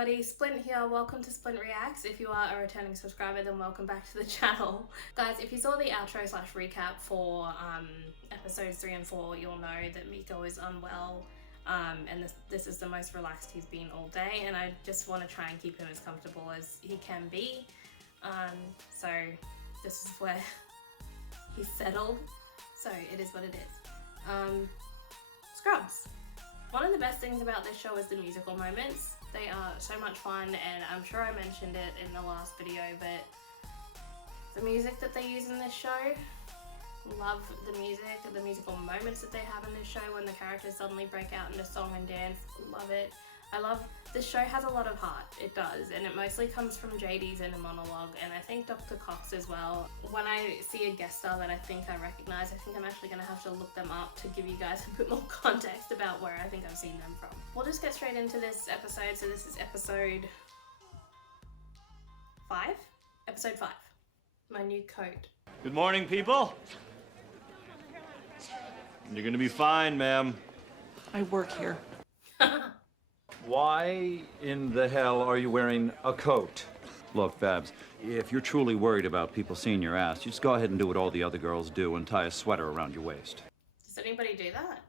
everybody, Splint here. Welcome to Splint Reacts. If you are a returning subscriber, then welcome back to the channel. Guys, if you saw the outro slash recap for episodes 3 and 4, you'll know that Miko is unwell, and this is the most relaxed he's been all day, and I just want to try and keep him as comfortable as he can be. So this is where he's settled, so it is what it is. Scrubs. One of the best things about this show is the musical moments. They are so much fun, and I'm sure I mentioned it in the last video, but the music that they use in this show, love the music, the musical moments that they have in this show when the characters suddenly break out into song and dance, love it. I love, this show has a lot of heart, it does, and it mostly comes from JD's inner monologue, and I think Dr. Cox as well. When I see a guest star that I think I recognize, I think I'm actually going to have to look them up to give you guys a bit more context about where I think I've seen them from. We'll just get straight into this episode. So this is episode 5? Episode 5. My new coat. Good morning, people. You're gonna be fine, ma'am. I work here. Why in the hell are you wearing a coat? Look, Babs, if you're truly worried about people seeing your ass, you just go ahead and do what all the other girls do and tie a sweater around your waist. Does anybody do that?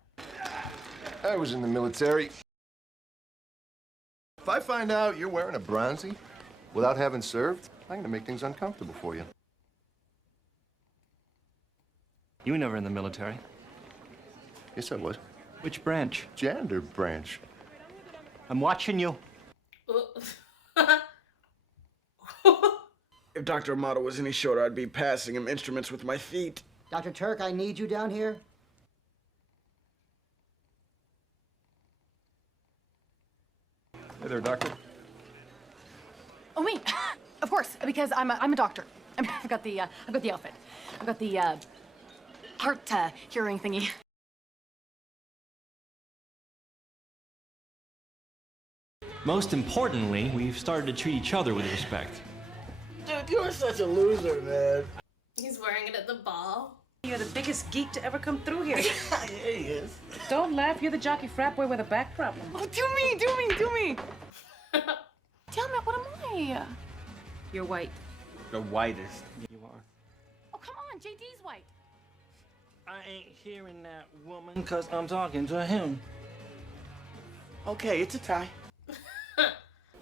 I was in the military. If I find out you're wearing a bronzy without having served, I'm gonna make things uncomfortable for you. You were never in the military. Yes, I was. Which branch? Janitor branch. I'm watching you. If Dr. Amato was any shorter, I'd be passing him instruments with my feet. Dr. Turk, I need you down here. Hey there, doctor. Oh, me? Of course, because I'm a doctor. I mean, I've got the outfit. I've got the heart hearing thingy. Most importantly, we've started to treat each other with respect. Dude, you're such a loser, man. He's wearing it at the bar. You're the biggest geek to ever come through here. Yeah, he is. Don't laugh, you're the jockey frat boy with a back problem. Oh, do me! Damn it, what am I? You're white. The whitest you are. Oh, come on, JD's white. I ain't hearing that woman because I'm talking to him. Okay, it's a tie.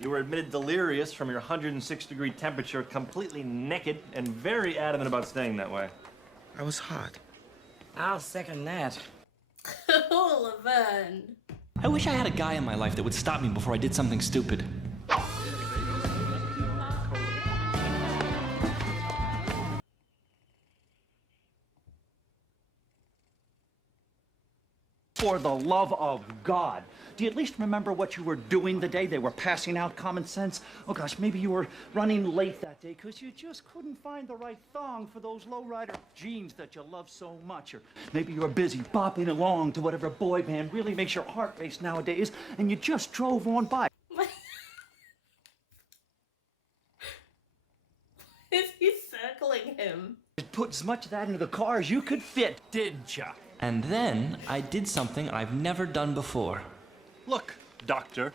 You were admitted delirious from your 106-degree temperature, completely naked, and very adamant about staying that way. I was hot. I'll second that. Oh, Laverne. I wish I had a guy in my life that would stop me before I did something stupid. For the love of God, do you at least remember what you were doing the day they were passing out common sense? Oh gosh, maybe you were running late that day because you just couldn't find the right thong for those lowrider jeans that you love so much. Or maybe you were busy bopping along to whatever boy band really makes your heart race nowadays, and you just drove on by. Is he circling him? Put as much of that into the car as you could fit, didn't ya? And then I did something I've never done before. Look, doctor,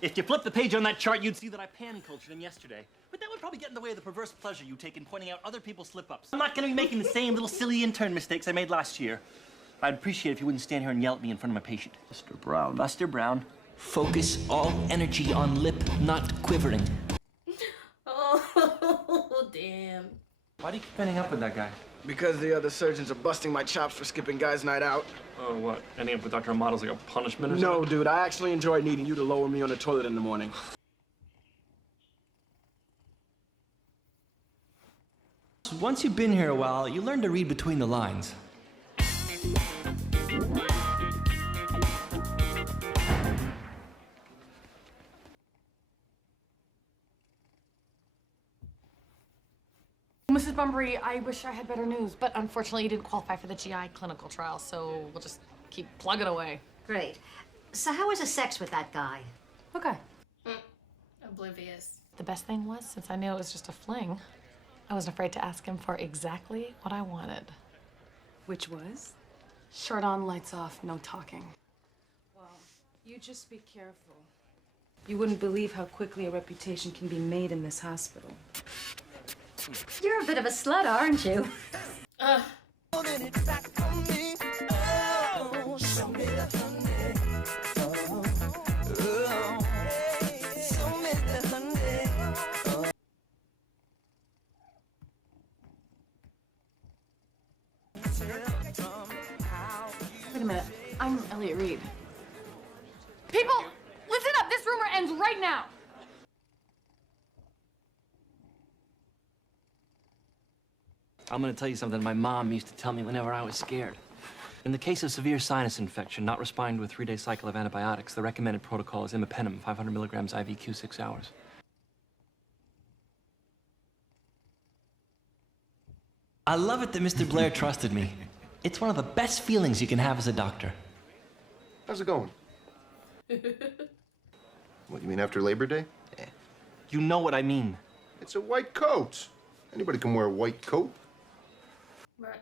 if you flip the page on that chart, you'd see that I pan-cultured him yesterday. But that would probably get in the way of the perverse pleasure you take in pointing out other people's slip-ups. I'm not going to be making the same little silly intern mistakes I made last year. I'd appreciate it if you wouldn't stand here and yell at me in front of my patient. Mr. Brown. Buster Brown. Focus all energy on lip, not quivering. Oh, damn. Why do you keep ending up with that guy? Because the other surgeons are busting my chops for skipping guys' night out. Oh, what? Ending up with Dr. Amato's like a punishment or No, something? dude, I actually enjoy needing you to lower me on the toilet in the morning. Once you've been here a while, you learn to read between the lines. Mrs. Bunbury, I wish I had better news, but unfortunately you didn't qualify for the GI clinical trial, so we'll just keep plugging away. Great. So how was the sex with that guy? Okay. Oblivious. The best thing was, since I knew it was just a fling, I wasn't afraid to ask him for exactly what I wanted. Which was? Shirt on, lights off, no talking. Well, you just be careful. You wouldn't believe how quickly a reputation can be made in this hospital. You're a bit of a slut, aren't you? Wait a minute. I'm Elliott Reed. People, listen up. This rumor ends right now. I'm gonna tell you something my mom used to tell me whenever I was scared. In the case of severe sinus infection, not responding to a 3-day cycle of antibiotics, the recommended protocol is imipenem, 500 milligrams IV Q6 hours. I love it that Mr. Blair trusted me. It's one of the best feelings you can have as a doctor. How's it going? What, you mean after Labor Day? You know what I mean. It's a white coat. Anybody can wear a white coat.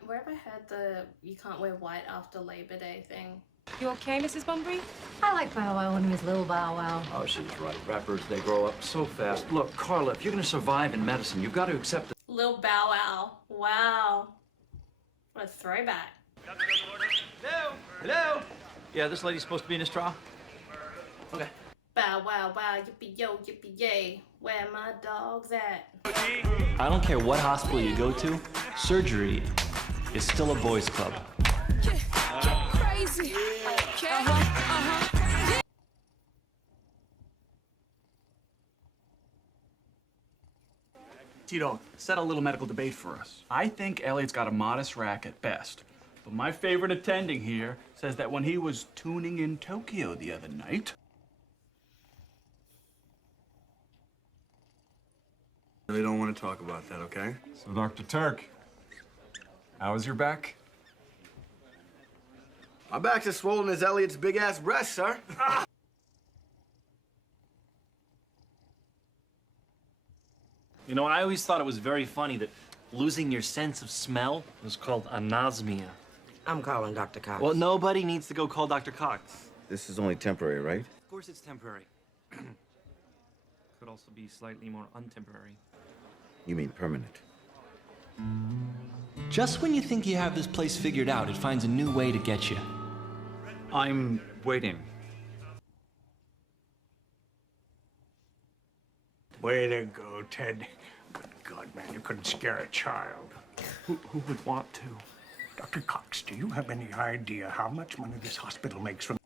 Where have I heard the you can't wear white after Labor Day thing? You okay, Mrs. Bunbury? I like Bow Wow when he was little Bow Wow. Oh, she's right. Rappers, they grow up so fast. Look, Carla, if you're gonna survive in medicine, you've got to accept that. Lil Bow Wow. Wow. What a throwback. Hello? Hello? Yeah, this lady's supposed to be in this trial? Okay. Bow wow wow, yippee yo, yippee yay. Where my dogs at? I don't care what hospital you go to, surgery is still a boys' club. Crazy. Tito, settle a little medical debate for us. I think Elliott's got a modest rack at best. But my favorite attending here says that when he was tuning in Tokyo the other night... Really don't want to talk about that, okay? So, Dr. Turk, how is your back? My back's as swollen as Elliott's big-ass breast, sir. You know, I always thought it was very funny that losing your sense of smell was called anosmia. I'm calling Dr. Cox. Well, nobody needs to go call Dr. Cox. This is only temporary, right? Of course it's temporary. Could also be slightly more untemporary. You mean permanent. Just when you think you have this place figured out, it finds a new way to get you. I'm waiting. Way to go, Ted. Good God, man, you couldn't scare a child. Who would want to? Dr. Cox, do you have any idea how much money this hospital makes from...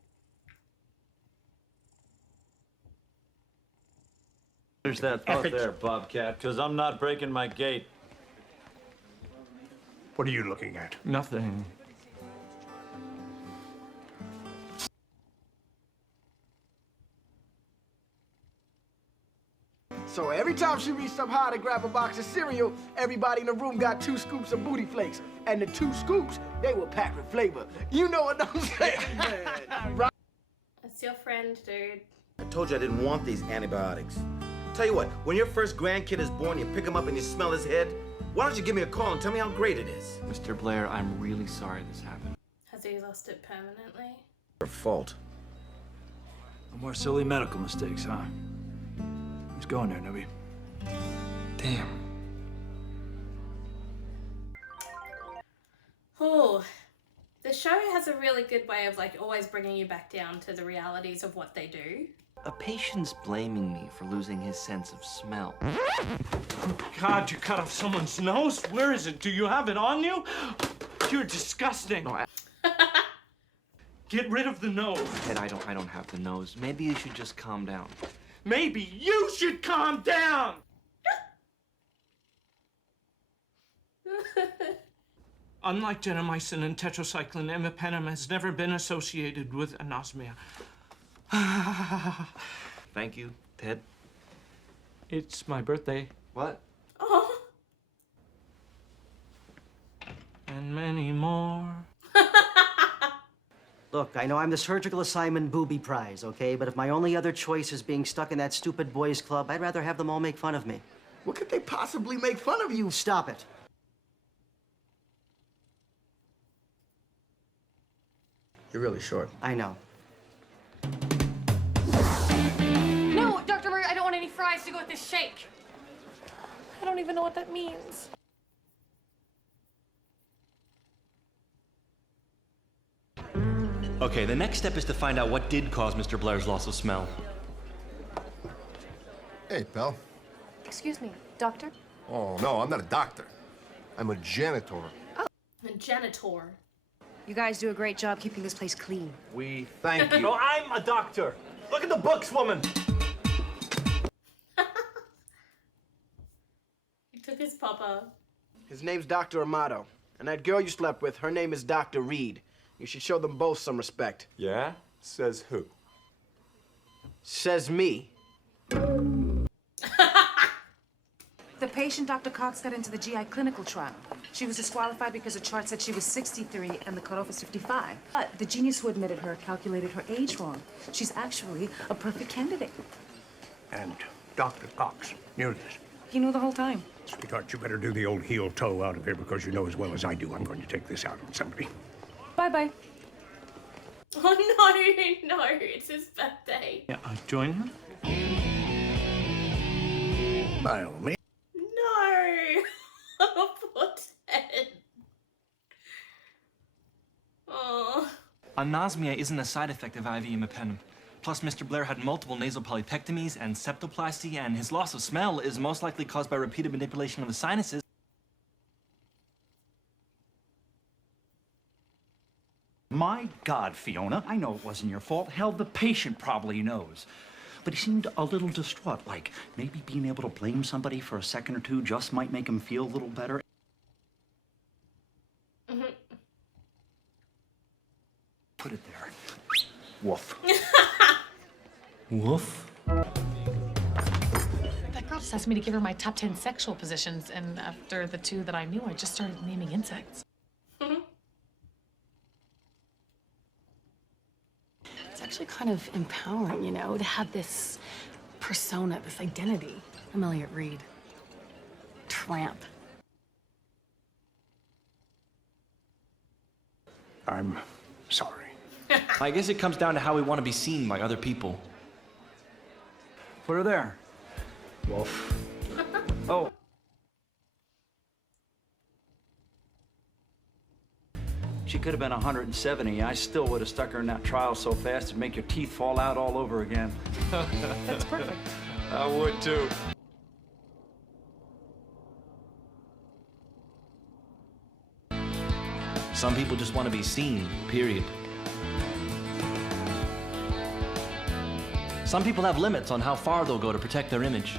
There's that thought there, Bobcat, because I'm not breaking my gate. What are you looking at? Nothing. So every time she reached up high to grab a box of cereal, everybody in the room got 2 scoops of booty flakes. And the 2 scoops, they were packed with flavor. You know what I'm saying? Right? That's your friend, dude. I told you I didn't want these antibiotics. Tell you what, when your first grandkid is born, you pick him up and you smell his head. Why don't you give me a call and tell me how great it is? Mr. Blair, I'm really sorry this happened. Has he lost it permanently? Your fault. No more silly medical mistakes, huh? Who's going there, Nubby? Damn. Oh, the show has a really good way of like always bringing you back down to the realities of what they do. A patient's blaming me for losing his sense of smell. God, you cut off someone's nose? Where is it? Do you have it on you? You're disgusting. No, Get rid of the nose. Ted, I don't have the nose. Maybe you should just calm down. Maybe you should calm down. Unlike gentamicin and tetracycline, imipenem has never been associated with anosmia. Thank you, Ted. It's my birthday. What? Oh. And many more. Look, I know I'm the surgical assignment booby prize, okay? But if my only other choice is being stuck in that stupid boys' club, I'd rather have them all make fun of me. What could they possibly make fun of you? Stop it. You're really short. I know. No, any fries to go with this shake? I don't even know what that means. Okay, the next step is to find out what did cause Mr. Blair's loss of smell. Hey, pal. Excuse me, doctor? Oh, no, I'm not a doctor. I'm a janitor. A janitor. You guys do a great job keeping this place clean. We thank you. No, I'm a doctor. Look at the books, woman. He took his papa. His name's Dr. Amato. And that girl you slept with, her name is Dr. Reed. You should show them both some respect. Yeah? Says who? Says me. The patient, Dr. Cox, got into the GI clinical trial. She was disqualified because the chart said she was 63 and the cutoff is 55. But the genius who admitted her calculated her age wrong. She's actually a perfect candidate. And Dr. Cox knew this. He knew the whole time. Sweetheart, you better do the old heel toe out of here because you know as well as I do I'm going to take this out on somebody. Bye-bye. Oh no, it's his birthday. Yeah, I join him. By all means. No! Poor Ted. Oh. Anosmia isn't a side effect of IV imipenem. Plus, Mr. Blair had multiple nasal polypectomies and septoplasty, and his loss of smell is most likely caused by repeated manipulation of the sinuses. My God, Fiona, I know it wasn't your fault. Hell, the patient probably knows. But he seemed a little distraught, like maybe being able to blame somebody for a second or two just might make him feel a little better. Put it there. Woof. Woof. That girl just asked me to give her my top 10 sexual positions, and after the 2 that I knew, I just started naming insects. It's actually kind of empowering, you know, to have this persona, this identity. I'm Elliott Reed. Tramp. I'm sorry. I guess it comes down to how we want to be seen by other people. Put her there. Wolf. Oh. She could have been 170. I still would have stuck her in that trial so fast it'd make your teeth fall out all over again. That's perfect. I would too. Some people just want to be seen, period. Some people have limits on how far they'll go to protect their image.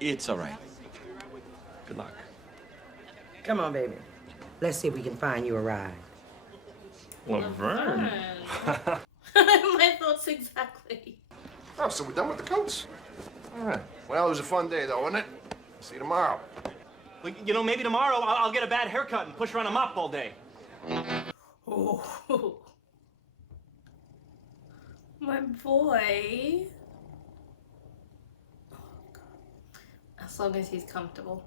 It's all right. Good luck. Come on, baby. Let's see if we can find you a ride. Laverne. My thoughts exactly. Oh, so we're done with the coats? All right. Well, it was a fun day, though, wasn't it? See you tomorrow. Well, you know, maybe tomorrow I'll get a bad haircut and push around a mop all day. Oh. My boy. Oh, God. As long as he's comfortable.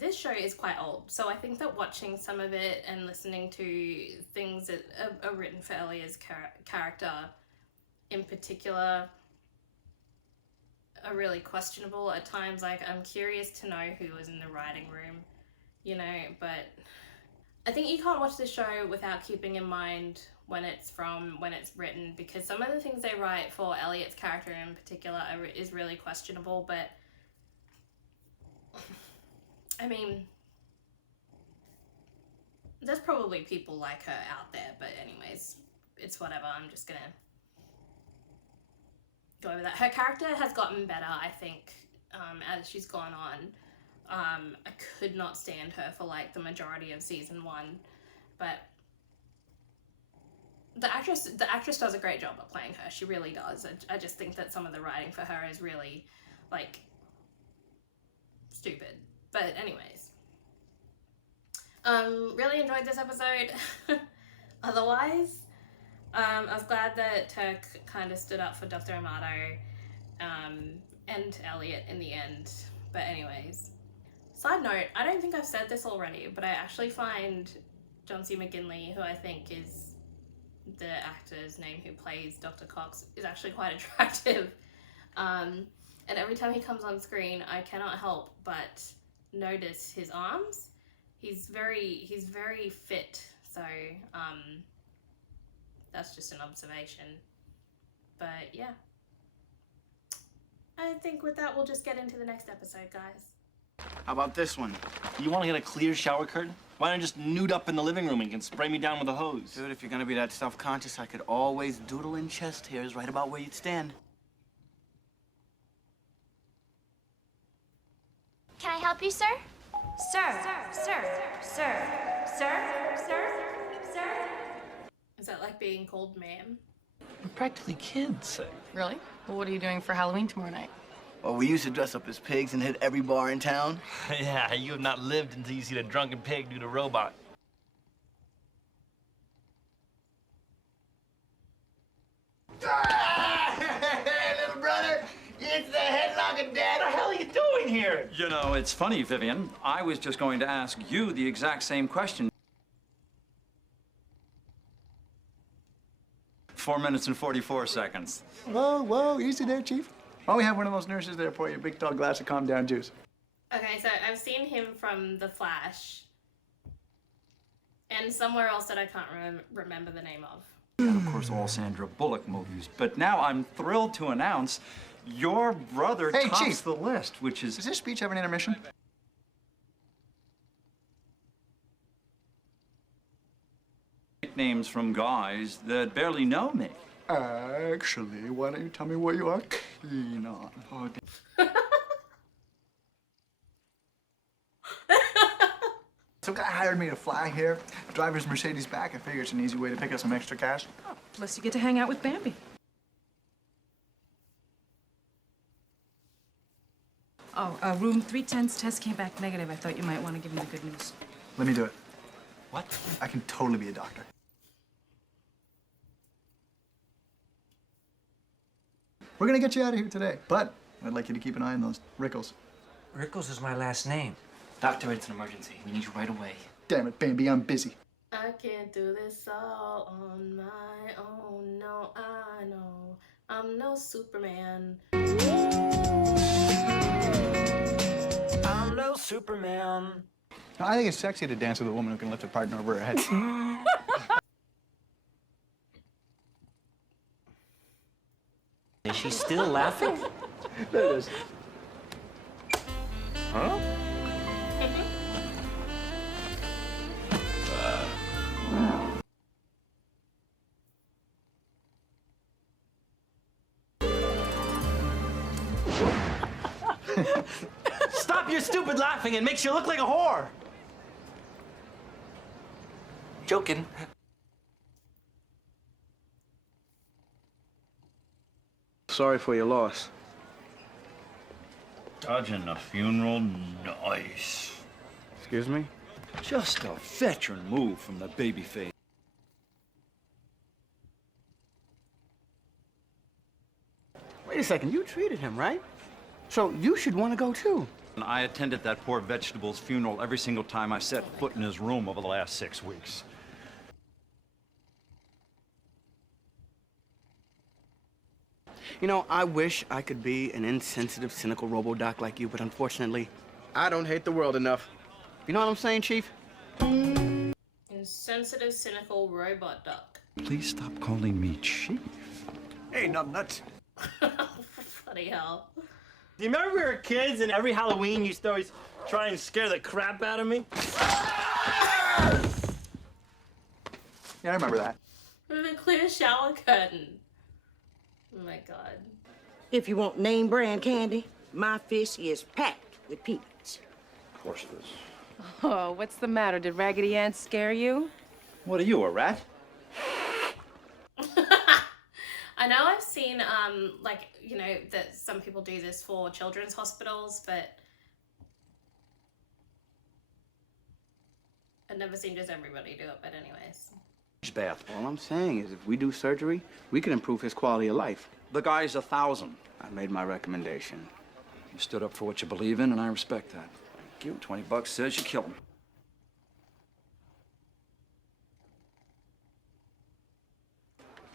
This show is quite old, so I think that watching some of it and listening to things that are written for Elliott's character in particular are really questionable at times. Like, I'm curious to know who was in the writing room, you know, but I think you can't watch this show without keeping in mind when it's written, because some of the things they write for Elliott's character in particular is really questionable, but I mean, there's probably people like her out there, but anyways, it's whatever. I'm just gonna go over that. Her character has gotten better, I think, as she's gone on. I could not stand her for like the majority of season 1, but the actress does a great job at playing her. She really does. I just think that some of the writing for her is really like stupid. But anyways, really enjoyed this episode. Otherwise, I was glad that Turk kind of stood up for Dr. Amato and Elliott in the end. But anyways, side note, I don't think I've said this already, but I actually find John C. McGinley, who I think is the actor's name who plays Dr. Cox, is actually quite attractive. And every time he comes on screen, I cannot help but notice his arms. He's very fit, so that's just an observation. But yeah, I think with that, we'll just get into the next episode, guys. How about this one? You want to get a clear shower curtain? Why don't you just nude up in the living room and can spray me down with a hose? Dude, if you're gonna be that self-conscious, I could always doodle in chest hairs right about where you'd stand. Can I help you, sir? Sir, sir, sir, sir, sir, sir. Is that like being called ma'am? We're practically kids. Really? Well, what are you doing for Halloween tomorrow night? Well, we used to dress up as pigs and hit every bar in town. Yeah, you have not lived until you see the drunken pig do the robot. Hey, little brother, it's the headlocker dad. What the hell are you doing here? You know, it's funny, Vivian. I was just going to ask you the exact same question. 4 minutes and 44 seconds. Whoa, whoa, easy there, Chief. Why don't we have one of those nurses there for you? A big tall glass of calm down juice. Okay, so I've seen him from The Flash. And somewhere else that I can't remember the name of. And of course, all Sandra Bullock movies. But now I'm thrilled to announce your brother tops Chief. the list, which is... Does this speech have an intermission? Names from guys that barely know me. Actually, why don't you tell me what you are keen on? Oh, Some guy hired me to fly here, drive his Mercedes back. I figure it's an easy way to pick up some extra cash. Plus, you get to hang out with Bambi. Oh, room 310's test came back negative. I thought you might want to give him the good news. Let me do it. What? I can totally be a doctor. We're gonna get you out of here today, but I'd like you to keep an eye on those Rickles. Rickles is my last name. Doctor, it's an emergency. We need you right away. Damn it, Bambi, I'm busy. I can't do this all on my own. No, I know I'm no Superman. I'm no Superman. No, I think it's sexy to dance with a woman who can lift her partner over her head. Is she still laughing? There it is. Huh? Stop your stupid laughing. It makes you look like a whore. Joking. Sorry for your loss. Dodging a funeral, nice. Excuse me? Just a veteran move from the babyface. Wait a second, you treated him, right? So you should want to go too. And I attended that poor vegetable's funeral every single time I set foot in his room over the last 6 weeks. You know, I wish I could be an insensitive, cynical robo-doc like you, but unfortunately, I don't hate the world enough. You know what I'm saying, Chief? Insensitive, cynical robot duck. Please stop calling me Chief. Hey, nuts. Bloody hell. Do you remember we were kids and every Halloween you used to always try and scare the crap out of me? Yeah, I remember that. With a clear shower curtain. Oh my god. If you want name brand candy, my fish is packed with peanuts. Of course it is. Oh, what's the matter? Did Raggedy Ann scare you? What are you, a rat? I know I've seen, like, you know, that some people do this for children's hospitals, but I've never seen just everybody do it, but anyways. Bath. All I'm saying is if we do surgery, we can improve his quality of life. The guy's 1,000. I made my recommendation. You stood up for what you believe in, and I respect that. Thank you. $20 says you killed him. I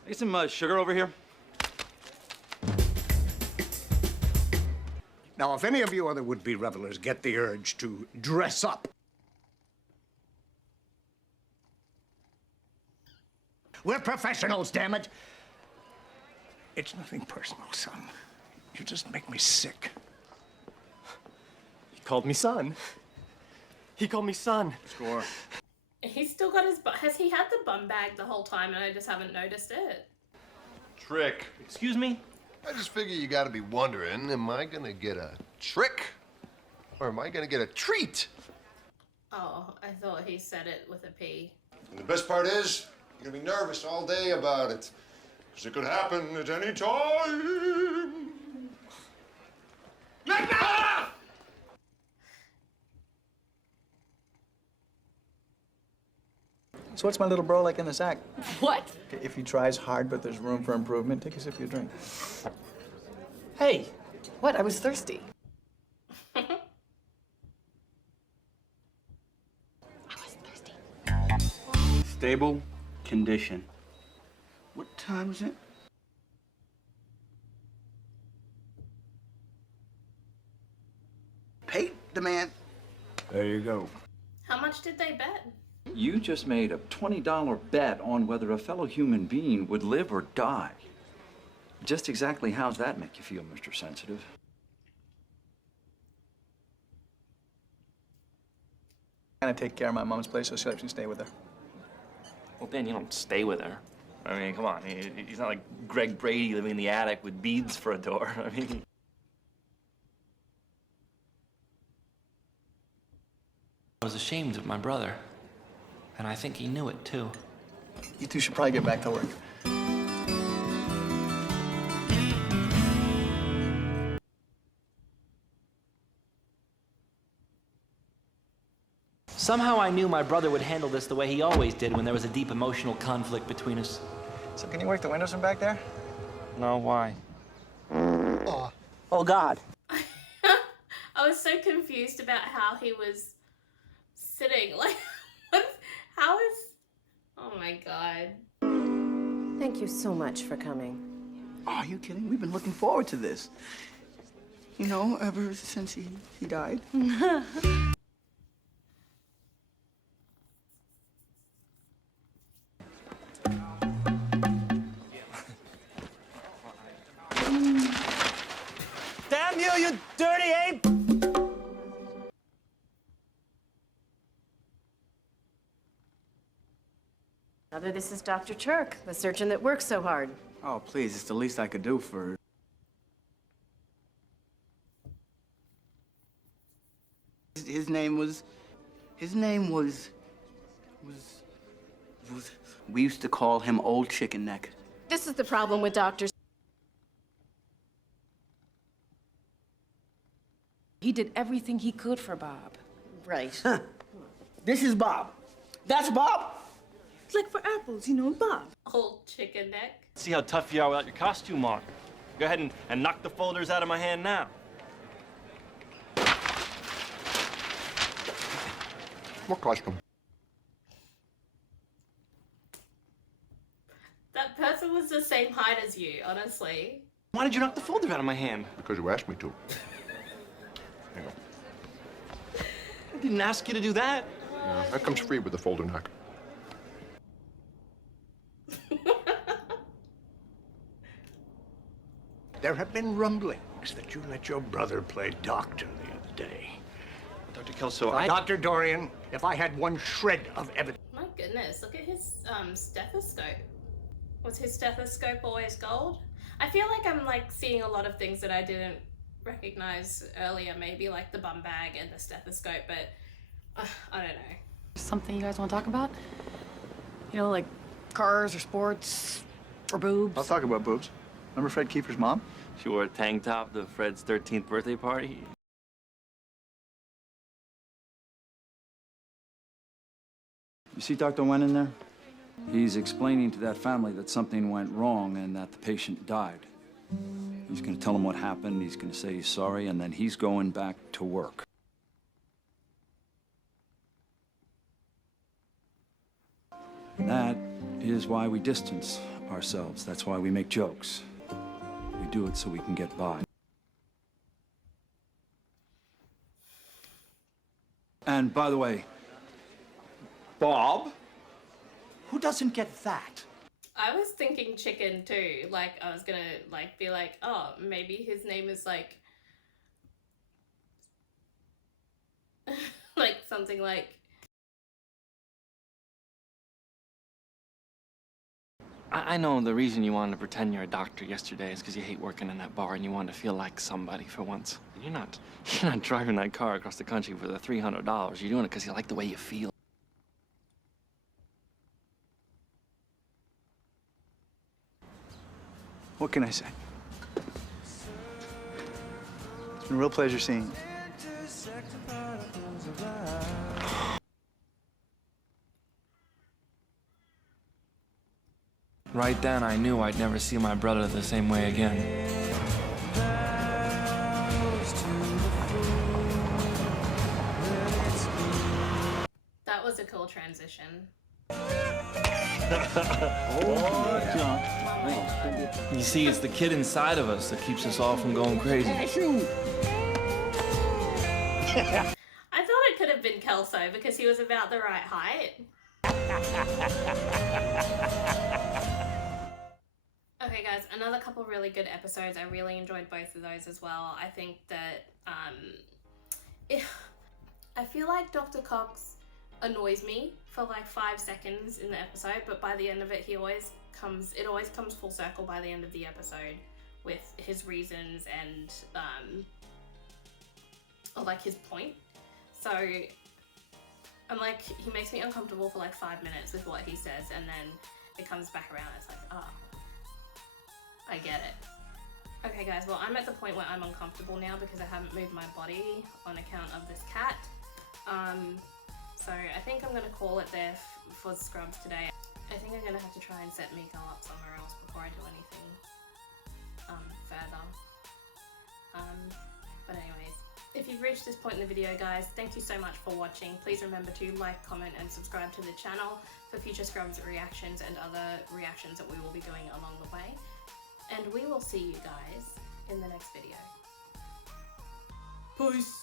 Get some sugar over here. Now, if any of you other would-be revelers get the urge to dress up, we're professionals, damn it. It's nothing personal, son. You just make me sick. He called me son. He called me son. Score. He's still got his has he had the bum bag the whole time and I just haven't noticed it? Trick. Excuse me? I just figure you gotta be wondering, am I gonna get a trick? Or am I gonna get a treat? Oh, I thought he said it with a P. And the best part is, you're gonna be nervous all day about it. Because it could happen at any time. So what's my little bro like in this act? What? If he tries hard, but there's room for improvement, take a sip of your drink. Hey. What? I was thirsty. Stable condition. What time is it? Paid the man. There you go. How much did they bet? You just made a $20 bet on whether a fellow human being would live or die. Just exactly how's that make you feel, Mr. Sensitive? I'm gonna take care of my mom's place, so she lets me stay with her. Well, Ben, you don't stay with her. I mean, come on. He's not like Greg Brady living in the attic with beads for a door. I mean... I was ashamed of my brother. And I think he knew it, too. You two should probably get back to work. Somehow I knew my brother would handle this the way he always did when there was a deep emotional conflict between us. So can you work the windows from back there? No, why? Oh, God. I was so confused about how he was sitting. Like, how is... Oh my God. Thank you so much for coming. Oh, are you kidding? We've been looking forward to this. You know, ever since he died. Damn you, you dirty ape! Mother, this is Dr. Turk, the surgeon that works so hard. Oh, please, it's the least I could do for... His name was... We used to call him Old Chicken Neck. This is the problem with doctors. He did everything he could for Bob. Right. This is Bob. That's Bob. It's like for apples, you know, Bob. Old chicken neck. See how tough you are without your costume on. Go ahead and knock the folders out of my hand now. What costume? That person was the same height as you, honestly. Why did you knock the folder out of my hand? Because you asked me to. Hang on. I didn't ask you to do that. Yeah, that comes free with the folder knock. There have been rumblings that you let your brother play doctor the other day. Dr. Kelso, Dr. Dorian, if I had one shred of evidence... My goodness, look at his stethoscope. Was his stethoscope always gold? I feel like I'm like seeing a lot of things that I didn't recognize earlier, maybe like the bum bag and the stethoscope, but I don't know. Something you guys want to talk about? You know, like cars or sports or boobs? I'll talk about boobs. Remember Fred Kiefer's mom? She wore a tank top to Fred's 13th birthday party. You see Dr. Wen in there? He's explaining to that family that something went wrong and that the patient died. He's going to tell them what happened, he's going to say he's sorry, and then he's going back to work. That is why we distance ourselves. That's why we make jokes. We do it so we can get by. And by the way, Bob? Who doesn't get that? I was thinking chicken too. Like, I was gonna like be like, oh, maybe his name is like like something like I know the reason you wanted to pretend you're a doctor yesterday is because you hate working in that bar and you wanted to feel like somebody for once. You're not driving that car across the country for the $300. You're doing it because you like the way you feel. What can I say? It's been a real pleasure seeing you. Right then, I knew I'd never see my brother the same way again. that was a cool transition. You see, it's the kid inside of us that keeps us all from going crazy. I thought it could have been Kelso because he was about the right height. Okay guys, another couple really good episodes. I really enjoyed both of those as well. I think that I feel like Dr. Cox annoys me for like 5 seconds in the episode, but by the end of it it always comes full circle by the end of the episode with his reasons and or like his point. So I'm like, he makes me uncomfortable for like 5 minutes with what he says, and then it comes back around. It's like, oh, I get it. Okay guys, well I'm at the point where I'm uncomfortable now because I haven't moved my body on account of this cat. So I think I'm gonna call it there for Scrubs today. I think I'm gonna have to try and set Miko up somewhere else before I do anything further. But anyways, if you've reached this point in the video guys, thank you so much for watching. Please remember to like, comment and subscribe to the channel for future Scrubs reactions and other reactions that we will be doing along the way. And we will see you guys in the next video. Peace!